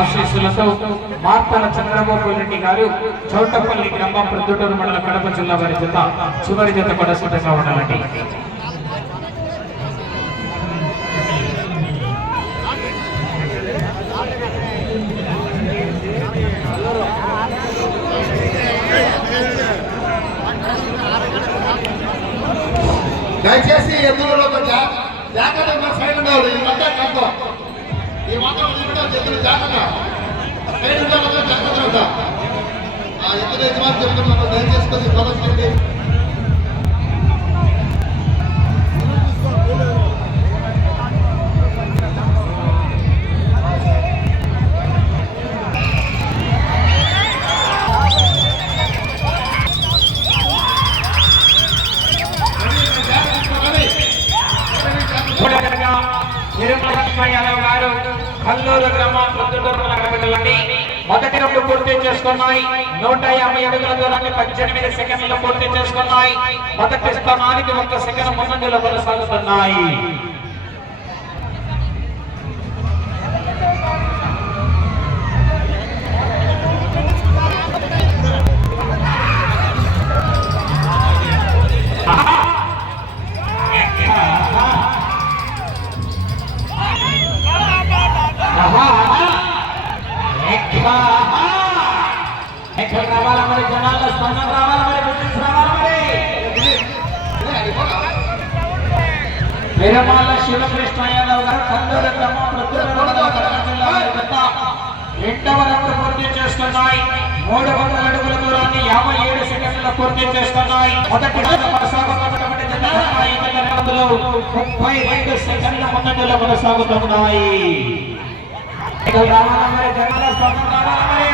ఆశీస్సులతో మార్తల చంద్రబాబు రెడ్డి గారు చౌటపల్లి గ్రామం ప్రొద్దుటూరు మండల కడప జిల్లా వారి జత చివరి జత కూడా సిద్ధంగా ఉండాలండి. దయచేసి ఎద్దులలో జాగ్రత్త సైడ్ ఉండవు. ఈ మధ్య కాదు ఈ మాత్రం ఎద్దులు జాగ్రత్త సైడ్ ఉండే జాగ్రత్త ఆ ఎద్దులు యజమాని చెప్తున్నాను. దయచేసి కొద్దిగా ప్రదర్శించండి. కల్లూరు గ్రామం ప్రొద్దుటూరు మొదటి రెండు పూర్తి చేసుకున్నాయి. 150 అడుగుల దూరాన్ని 18 సెకండ్లు పూర్తి చేసుకున్నాయి. మొదటి స్థానానికి 1 సెకండ్ ముందంజలో కొనసాగుతున్నాయి. రావాలా మరి జనాల స్పందన రావాలా మరి బిజినెస్ రావాలా మరి విరమాల శివకృష్ణ యాదవ్ గారు కల్లూరు గ్రామం ప్రొద్దుటూరు కడప జిల్లా వారి జత రెండవ రౌండ్ పూర్తి చేసుకున్నాయి. 300 అడుగుల దూరాన్ని 57 సెకండ్లలో పూర్తి చేసుకున్నాయి. మొదటి కొనసాగుతున్నటువంటి జత 32 సెకండ్ల ముందంజలో కొనసాగుతున్నాయి. రావాలా మరి జనాల స్పందన రావాలా మరి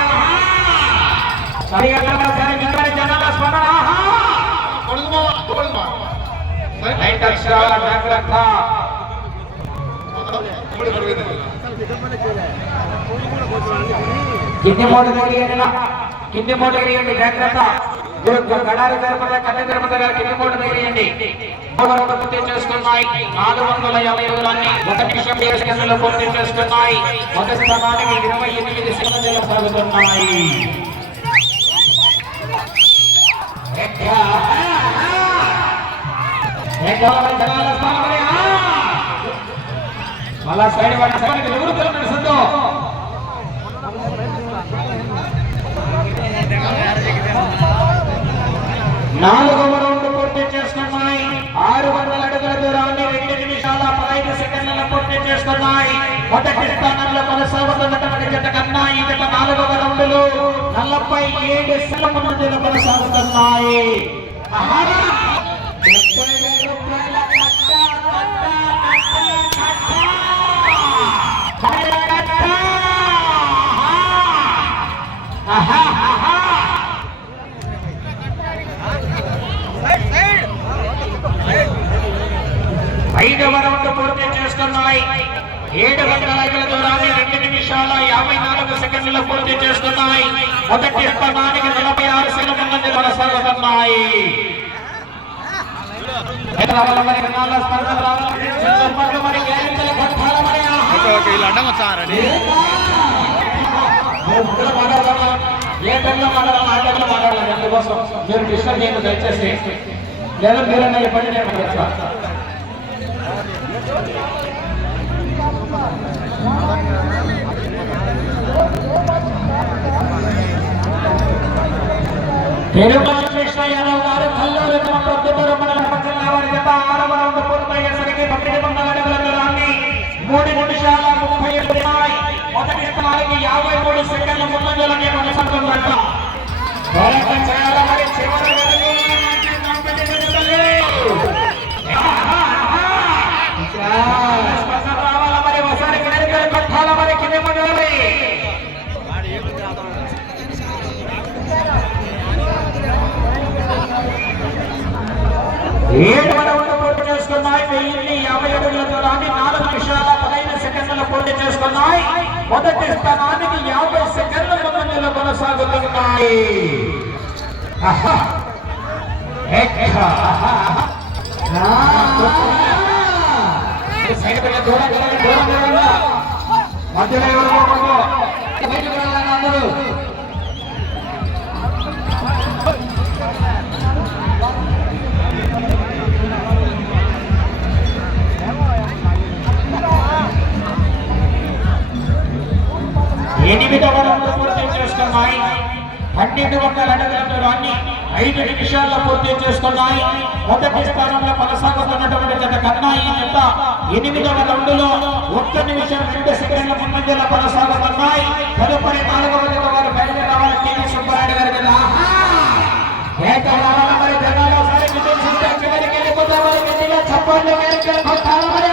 కింది మూట తెలియండి జాగ్రత్త. గడారి జరపద కట్ట జరపద కింది మూట తెలియండి. పూర్తి చేసుకున్నాయి. 450 దూరాన్ని 1 నిమిషం 7 సెకండ్లలో పూర్తి చేసుకున్నాయి. మొదటి స్థానానికి 28 సెకండ్లలో సాగుతున్నాయి. మళ్ళా సైడ్ వాడికి ఎగురుతూ నడుస్తుందో 4వ రౌండ్ పూర్తి చేసుకున్నాయి. 600 అడుగుల దూరాన్ని 2 నిమిషాల 15 సెకండ్లలో పూర్తి చేసుకున్నాయి. మొదటి స్థానంలో కొనసాగుతున్నటువంటి జత కన్నా ఈ జత 4వ రౌండ్లో 47 సెకండ్ల ముందంజలో కొనసాగుతున్నాయి. ఐదవ రౌండ్ పూర్తి చేసుకున్నాయి. 700 అడుగుల దూరాన్ని 2 నిమిషాల 54 సెకండ్లలో పూర్తి చేసుకున్నాయి. మొదటి స్థానానికి 46 సెకండ్ల ముందు కొనసాగుతున్నాయి. ఏ టైంలో మాట్లాడాలి ఆ టైంలో మాట్లాడాలి. అందుకోసం మీరు డిస్టర్బ్ చేయండి దయచేసి. లేదా మీరన్నా చెప్పండి నేను చేస్తాను. కృష్ణ యాదవ్ గారు కల్లూరు ప్రొద్దుటూరు మండల జిల్లా వారి జత 6వ రౌండ్ పూర్తయ్యేసరికి 19 అడుగుల దూరాన్ని 3 నిమిషాల 37 మొదటి స్థానానికి 53 సెకండ్ల ముందంజలోనే కొనసాగుతుందట. రావాలా మరి ఒకసారి పట్టాల మరి కింద పడాలి. 7వ రౌండ్ పూర్తి చేసుకున్నాయి. 1050 అడుగుల దూరాన్ని 4 నిమిషాల 15 సెకండ్లలో పూర్తి చేసుకున్నాయి. మొదటి స్థానానికి 50 సెకండ్ల ముందంజలో కొనసాగుతున్నాయి. మధ్యలో ఎవరు బయటకు రావాలి అందరూ. ఎనిమిదవ రౌండ్ పూర్తి చేసుకున్నాయి. 1200 అడుగుల దూరాన్ని 5 నిమిషాల్లో పూర్తి చేసుకున్నాయి. మొదటి స్థానంలో కొనసాగుతున్నటువంటి జత కన్నా ఈ జత 8వ రౌండ్లో 1 నిమిషం 2 సెకండ్ల ముందంజలో కొనసాగుతున్నాయి. తదుపరి 4వ జత వారు బయలుదేరి రావాలి. టీవీ సుబ్బారెడ్డి గారి మీద మరి జనాలు ఒకసారి విజయం చూస్తే చివరికి వెళ్ళిపోతే వారికి జిల్లా చప్పట్లు వేడుకలు కొట్టాలి. మరి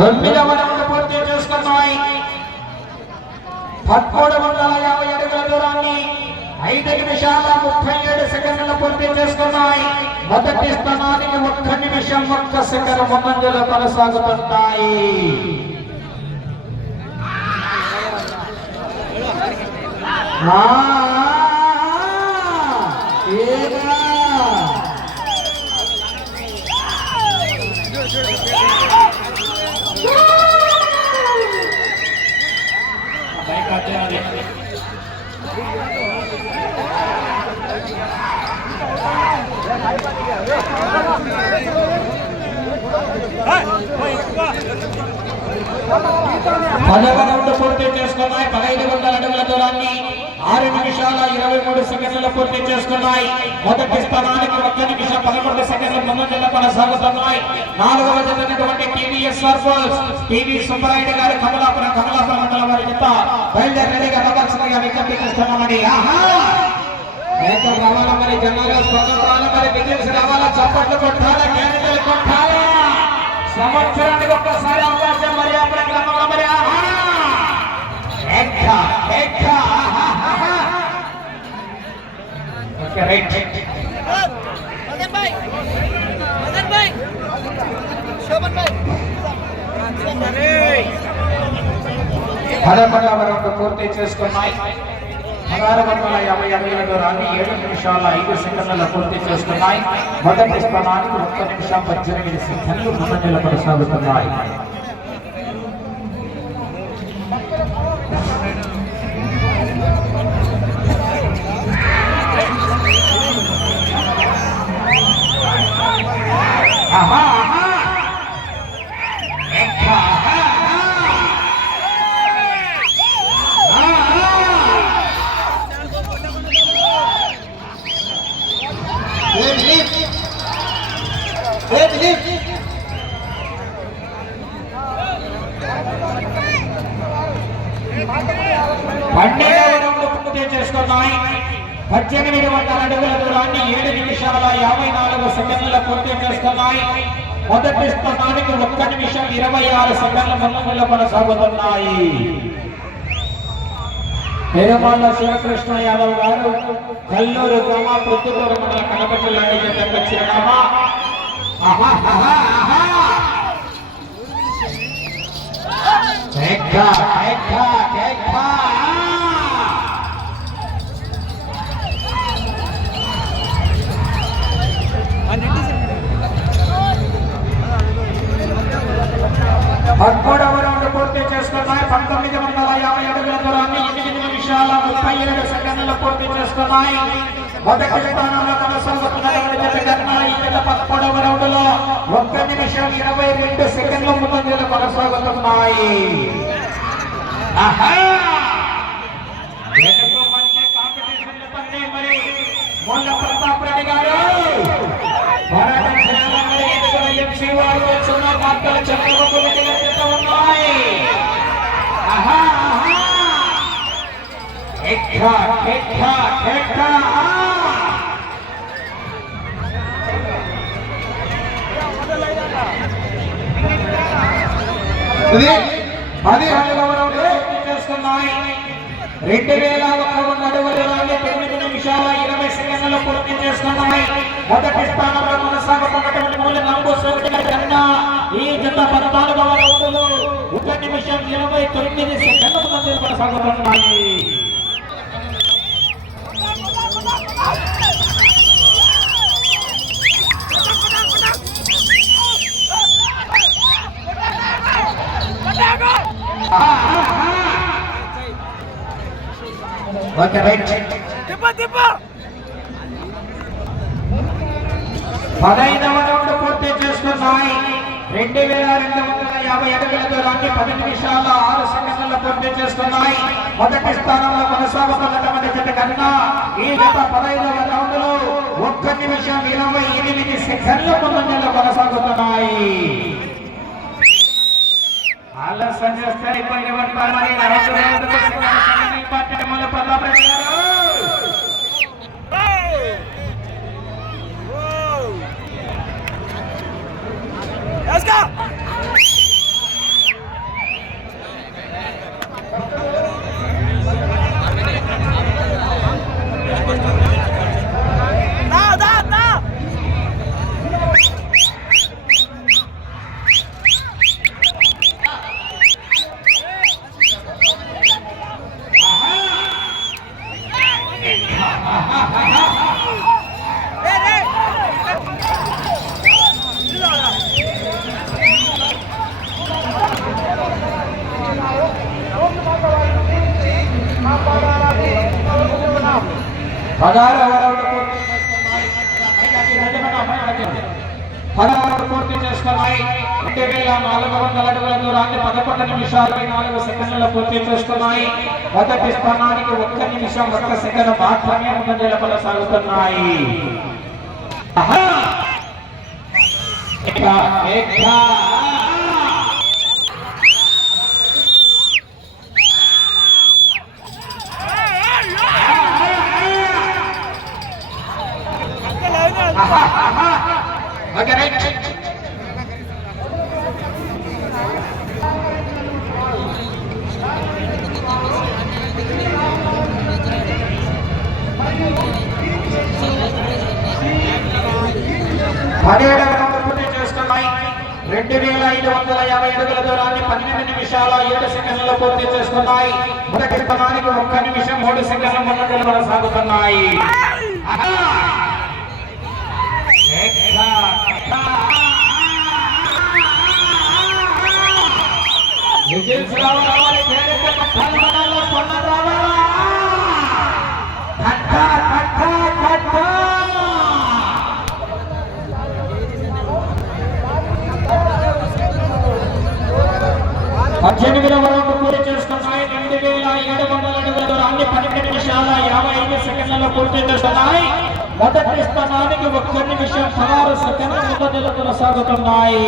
9వ రౌండ్ పూర్తి చేసుకున్నాయి. 1350 అడుగుల దూరాన్ని 5 నిమిషాల 37 సెకండ్ల పూర్తి చేసుకున్నాయి. మొదటి స్థానానికి 1 నిమిషం 1 సెకండ్ ముందంజలో కొనసాగుతున్నాయి. పదవ రౌండ్ పూర్తి చేసుకున్నాయి. 1500 అడుగుల దూరాన్ని 6 నిమిషాల 23 సెకండ్ల పూర్తి చేసుకున్నాయి. మొదటి స్థానానికి 1 నిమిషం 11 సెకండ్ల ముందంజలో కొనసాగుతున్నాయి. 4వ జతటువంటి టీవీఎస్ సర్ఫోల్స్ టీవీ సుబ్బారెడ్డి గారు కమలాపురం మండలం వారి జత బయలుదేరి రెడీగా రావాల్సిందిగా విజ్ఞప్తి చేస్తున్నామని. రావాలా మరి జనాలు స్వతంత్రాలు మరి విజయ్ రావాలా, చప్పట్లు కొట్టాలా, క్యాండిడేట్లు కొట్టాలా. సంవత్సరానికి ఒక్కసారి అవకాశం మరి అప్పుడు క్రమంలో మరి పూర్తి చేసుకున్నాయి. 1650 అడుగుల దూరాన్ని 7 నిమిషాల 5 సెకండ్ల పూర్తి చేసుకున్నాయి. మొదటి స్థానానికి 1 నిమిషం 18 సెకండ్లు ముందంజలో కొనసాగుతున్నాయి. పూర్తి చేసుకున్నాయి. 1800 అడుగుల దూరాన్ని 7 నిమిషాల 54 సెకండ్ల పూర్తి చేసుకున్నాయి. మొదటి స్థానానికి 1 నిమిషం 26 సెకండ్ల ముందంజలో కొనసాగుతున్నాయి. పేరమాళ్ళ శివకృష్ణ యాదవ్ గారు కల్లూరు గ్రామ పుత్తూరు మండల కడప జిల్లా నుంచి చిరునామా. పూర్తి చేసుకున్నాయి. 1950 అడుగుల దూరాన్ని 8 నిమిషాల 37 సెకండ్లు పూర్తి చేసుకున్నాయి. మొదటి స్థానంలో కొనసాగుతున్నటువంటి జత కన్నా ఈ జత 11వ రౌండ్లో 1 నిమిషం 22 సెకండ్ల ముందంజలో కొనసాగుతున్నాయి. మంచి కాంపిటీషన్ చెప్పండి మరి. మొన్న ప్రతాప్ రెడ్డి గారు పోరాటం చేయాలని ఎంసీ వారు చిన్న పాత్రలు చంద్రబాబు రెడ్డి గారి చేత ఉన్నాయి. చేసుకున్నాయి. 2100 అడుగుల దూరాన్ని 9 నిమిషాల 20 సెకండ్లు పూర్తి చేసుకున్నాయి. మొదటి స్థానంలో కొనసాగుతున్నటువంటి మూల నంబు సోదరి కన్నా ఈ జత 14వ రౌండ్లో 1 నిమిషం 29 సెకండ్ల ముందు కొనసాగుతున్నాయి. Okay right. 15వ రౌండ్ పూర్తి చేసుకున్నాయి. 2250 అడుగుల దూరాన్ని 10 నిమిషాల 6 సెకండ్లలో పూర్తి చేసుకున్నాయి. మొదటి స్థానంలో కొనసాగుతున్నటువంటి జత కన్నా ఈ జత 15వ రౌండ్ లో 1 నిమిషం 28 సెకండ్ల ముందంజలో కొనసాగుతున్నాయి. ఆలస్యం చేస్తే ఇబ్బంది పడతారు. మరి ప్రతాప్ రెడ్డి గారు Let's go! Now! 16వ రౌండ్ పూర్తి చేసుకున్నాయి. 2400 అడుగుల దూరాన్ని 11 నిమిషాల 4 సెకండ్లలో పూర్తి చేసుకున్నాయి. మొదటి స్థానానికి 1 నిమిషం 1 సెకండ్ మాత్రమే ముందంజలో కొనసాగుతున్నాయి. Okay, right. 17వ రౌండ్ పూర్తి చేసుకున్నాయి. 2550 అడుగుల దూరాన్ని 12 నిమిషాల 7 సెకండ్లలో పూర్తి చేసుకున్నాయి. మొదటి స్థానానికి 1 నిమిషం 3 సెకండ్ల ముందంజలో కొనసాగుతున్నాయి. విజయ్ రావాలి పేరెత్త పట్టాల మండలంలో స్వర్ణ రావాలా కట్టా కట్టా కట్టా 18వ రౌండ్ పూర్తి చేసుకున్నాయి. 2700 అడుగుల దూరాన్ని 12 నిమిషాల 55 సెకండ్లలో పూర్తి చేసుకున్నాయి. మొదటి స్థానానికి 1 నిమిషం 16 సెకండ్ల ముందంజలో కొనసాగుతున్నాయి.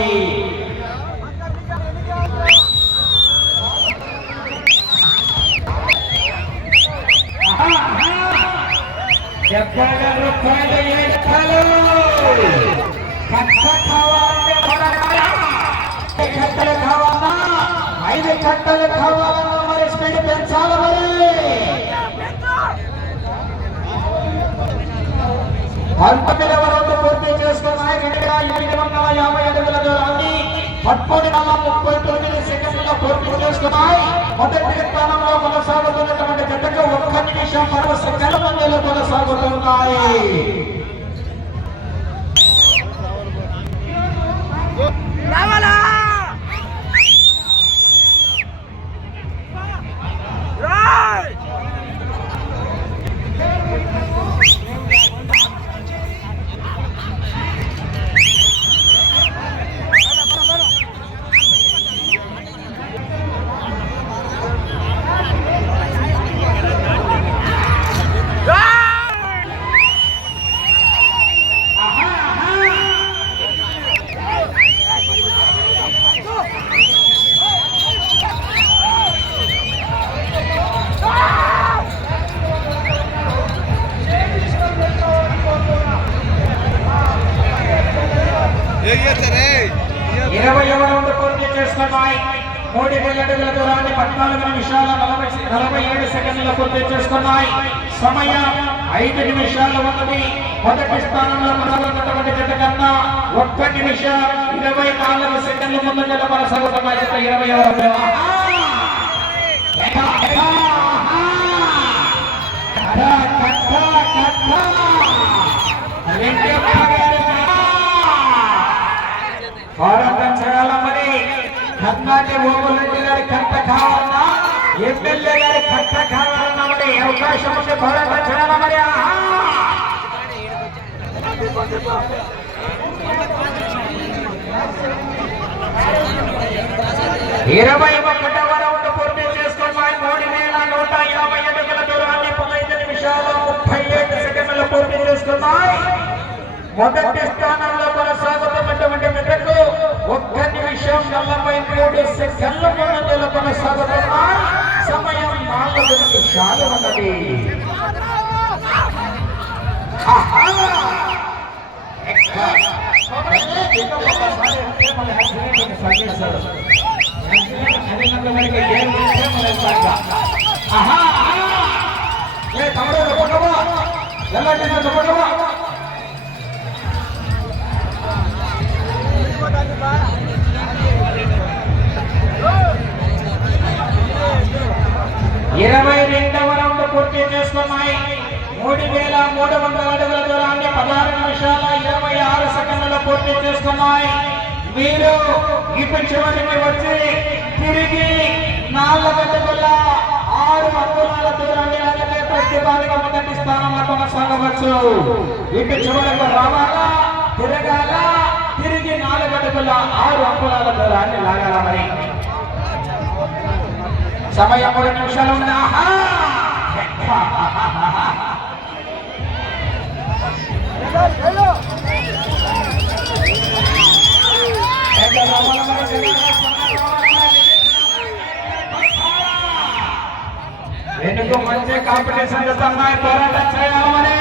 గంటలు కావాలా 5 గంటలు కావాలన్నా మరి స్పీడ్ పెంచాలి. మరి 19వ రౌండ్ పూర్తి చేసుకున్నాయి. 2850 అడుగుల దూరాన్ని 13:39 సెకండ్లలో పూర్తి చేసుకున్నాయి. మొదటి స్థానంలో కొనసాగుతున్నటువంటి జతకు 1 నిమిషం 10 సెకండ్ల ముందులో కొనసాగుతున్నాయి. చేసుకున్నాయి. 3000 అడుగుల దూరాన్ని 14 నిమిషాల 47 సెకండ్లలో పూర్తి చేసుకున్నాయి. సమయం 5 నిమిషాలు ఉన్నది. మొదటి స్థానంలో కొనసాగుతున్నటువంటి జత కన్నా 1 నిమిషం 24 సెకండ్ల ముందంజలో కొనసాగుతున్న జత 20వ రౌండ్. పోరాటం చేయాలా మరి కర్ణాటి ఓములరెడ్డి గారి కంట కావాలన్నా ఎమ్మెల్యే గారి కట్ట కావాలన్నమాట అవకాశం ఉంది పోరాటం చేయాల మరి 21వ రౌండ్ పూర్తి చేసుకున్నాయి 3120 అడుగుల దూరాన్ని 15 నిమిషాలు 37 సెకండ్లు పూర్తి చేసుకున్నాయి మొదటి స్థానంలో కొనసాగుతున్నటువంటి జతకు 1 నిమిషం 43 సెకండ్ల ముందంజలో కొనసాగుతున్నాయి సమయం 4 నిమిషాలు ఉన్నది ఇరవై 22వ రౌండ్ పూర్తి చేసుకున్నాయి 3300 అడుగుల దూరాన్ని 16 నిమిషాల 26 సెకండ్లలో పూర్తి చేసుకున్నాయి మీరు ఇటు చివరికి వచ్చి తిరిగి 4 అడుగుల 6 అంగుళాల దూరాన్ని లాగితే ప్రతిపాదిక మొదటి స్థానంలో కొనసాగవచ్చు ఇటు చివరకు రావాలా తిరగాల తిరిగి 4 అడుగుల 6 అంగుళాల దూరాన్ని లాగాల మరి సమయం 3 నిమిషాలు ఉంది వెనుక మంచి కాంపిటీషన్ చేస్తున్నాయి పోరాటం చేయాలని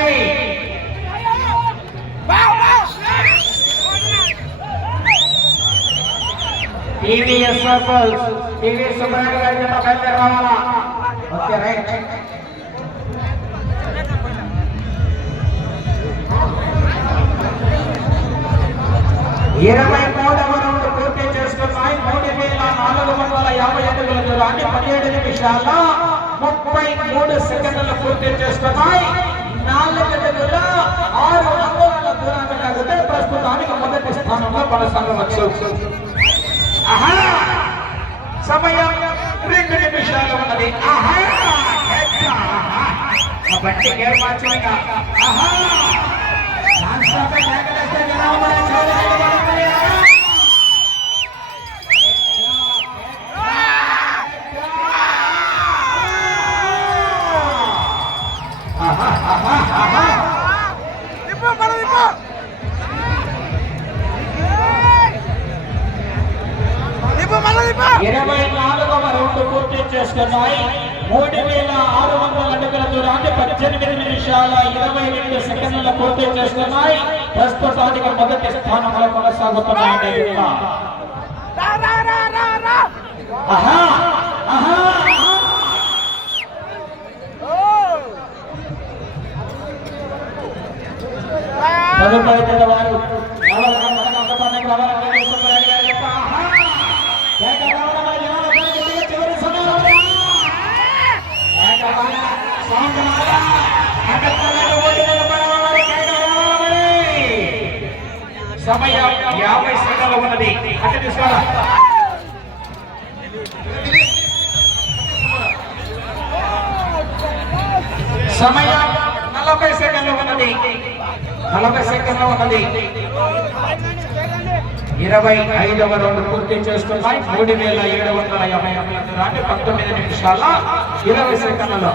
టీవీఎస్ సర్కిల్స్ టీవీ సుబ్రహ్మణ్య గారి బయలుదేరి రావాలా ఓకే రైట్ 23వ రౌండ్ పూర్తి చేసుకున్నాయి 3450 అడుగుల దూరాన్ని 17 నిమిషాల 33 సెకండ్లు పూర్తి చేసుకున్నాయి 4 అడుగుల 6 అంగుళాల దూరాన్ని లాగితే ప్రస్తుతానికి మొదటి స్థానంలో కొనసాగవచ్చు సమయం 2 నిమిషాలు ఉన్నది బట్టి గేర్ మార్చుగా ఇరవై 24వ రౌండ్ పూర్తి చేసుకున్నాయి 3600 అడుగుల దూరాన్ని 18 నిమిషాల 22 సెకండ్ల పూర్తి చేసుకున్నాయి ప్రస్తుతానికి మొదటి స్థానంలో కొనసాగుతున్నాయి తదుపరి వారు సమయం 50 సెకండ్లు ఉన్నది అంటే తీసుకోవాలా సమయం 40 సెకండ్లు ఉన్నది 40 సెకండ్లు ఉన్నది 25వ రౌండ్ పూర్తి చేసుకున్నాయి 3750 అడుగుల దూరాన్ని 19 నిమిషాల 20 సెకండ్లలో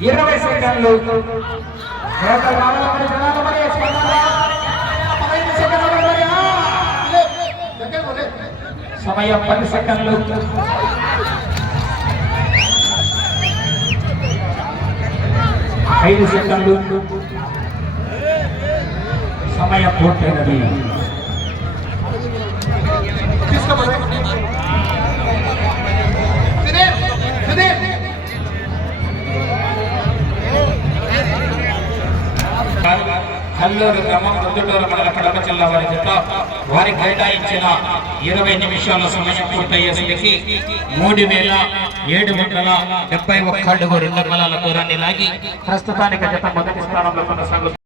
20 సెకండ్లు సమయం 10 సెకండ్లు 5 సెకండ్లు సమయం పూర్తయినది కల్లూరు గ్రామం రుద్దుటూరు మండల కడప జిల్లా వారి జత వారి కేటాయించిన 20 నిమిషాల సమయం పూర్తయ్యేసరికి 3771 అడుగు 2 అంగుళాల దూరాన్ని లాగి ప్రస్తుతానికి జత మొదటి స్థానంలో కొనసాగుతుంది.